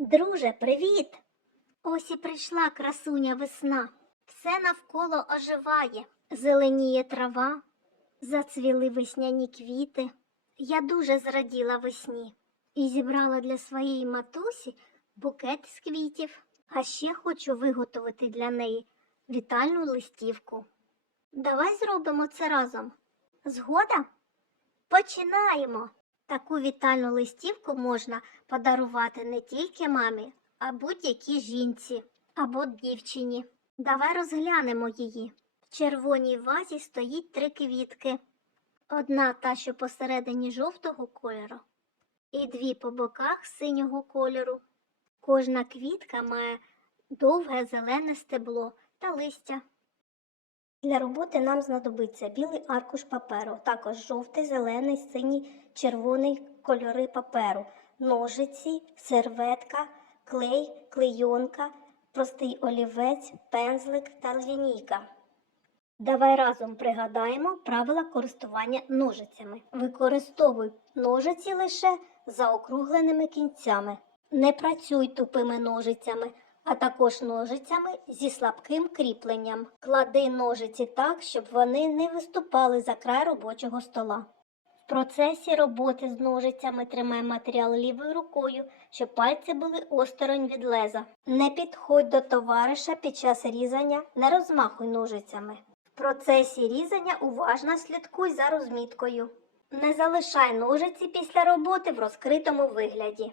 Друже, привіт! Ось і прийшла красуня весна. Все навколо оживає, зеленіє трава, зацвіли весняні квіти. Я дуже зраділа весні і зібрала для своєї матусі букет з квітів. А ще хочу виготовити для неї вітальну листівку. Давай зробимо це разом. Згода? Починаємо! Таку вітальну листівку можна подарувати не тільки мамі, а будь-якій жінці або дівчині. Давай розглянемо її. В червоній вазі стоїть три квітки. Одна та, що посередині жовтого кольору, і дві по боках синього кольору. Кожна квітка має довге зелене стебло та листя. Для роботи нам знадобиться білий аркуш паперу, також жовтий, зелений, синій, червоний кольори паперу, ножиці, серветка, клей, клейонка, простий олівець, пензлик та лінійка. Давай разом пригадаємо правила користування ножицями. Використовуй ножиці лише заокругленими кінцями. Не працюй тупими ножицями, а також ножицями зі слабким кріпленням. Клади ножиці так, щоб вони не виступали за край робочого стола. В процесі роботи з ножицями тримай матеріал лівою рукою, щоб пальці були осторонь від леза. Не підходь до товариша під час різання, не розмахуй ножицями. В процесі різання уважно слідкуй за розміткою. Не залишай ножиці після роботи в розкритому вигляді.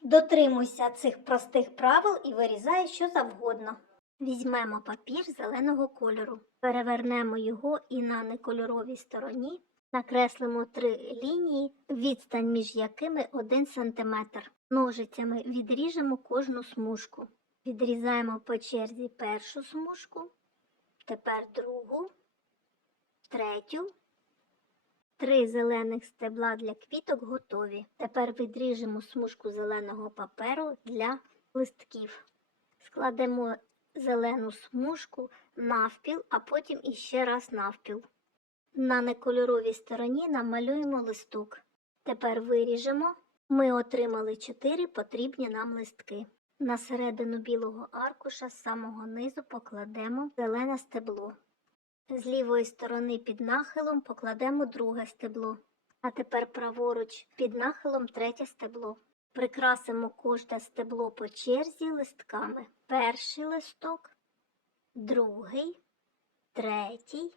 Дотримуйся цих простих правил і вирізай що завгодно. Візьмемо папір зеленого кольору, перевернемо його і на некольоровій стороні накреслимо три лінії, відстань між якими 1 см. Ножицями відріжемо кожну смужку. Відрізаємо по черзі першу смужку, тепер другу, третю. Три зелених стебла для квіток готові. Тепер відріжемо смужку зеленого паперу для листків. Складемо зелену смужку навпіл, а потім іще раз навпіл. На некольоровій стороні намалюємо листок. Тепер виріжемо. Ми отримали 4 потрібні нам листки. На середину білого аркуша з самого низу покладемо зелене стебло. З лівої сторони під нахилом покладемо друге стебло. А тепер праворуч під нахилом третє стебло. Прикрасимо кожне стебло по черзі листками. Перший листок, другий, третій,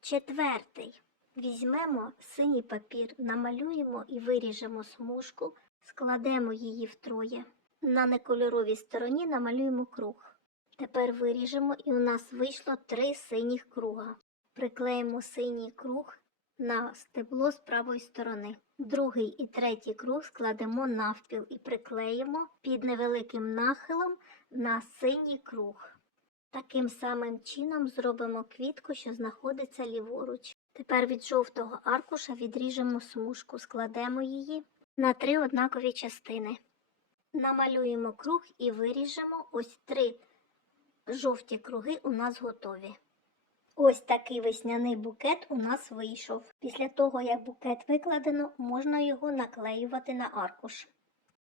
четвертий. Візьмемо синій папір, намалюємо і виріжемо смужку, складемо її втроє. На некольоровій стороні намалюємо круг. Тепер виріжемо і у нас вийшло три синіх круга. Приклеїмо синій круг на стебло з правої сторони. Другий і третій круг складемо навпіл і приклеїмо під невеликим нахилом на синій круг. Таким самим чином зробимо квітку, що знаходиться ліворуч. Тепер від жовтого аркуша відріжемо смужку, складемо її на три однакові частини. Намалюємо круг і виріжемо ось три жовті круги у нас готові. Ось такий весняний букет у нас вийшов. Після того, як букет викладено, можна його наклеювати на аркуш.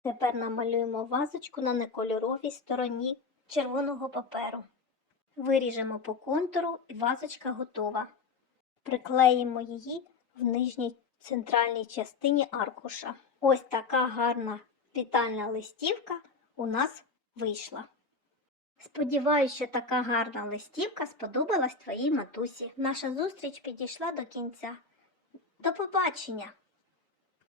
Тепер намалюємо вазочку на некольоровій стороні червоного паперу. Виріжемо по контуру і вазочка готова. Приклеїмо її в нижній центральній частині аркуша. Ось така гарна вітальна листівка у нас вийшла. Сподіваюсь, що така гарна листівка сподобалась твоїй матусі. Наша зустріч підійшла до кінця. До побачення!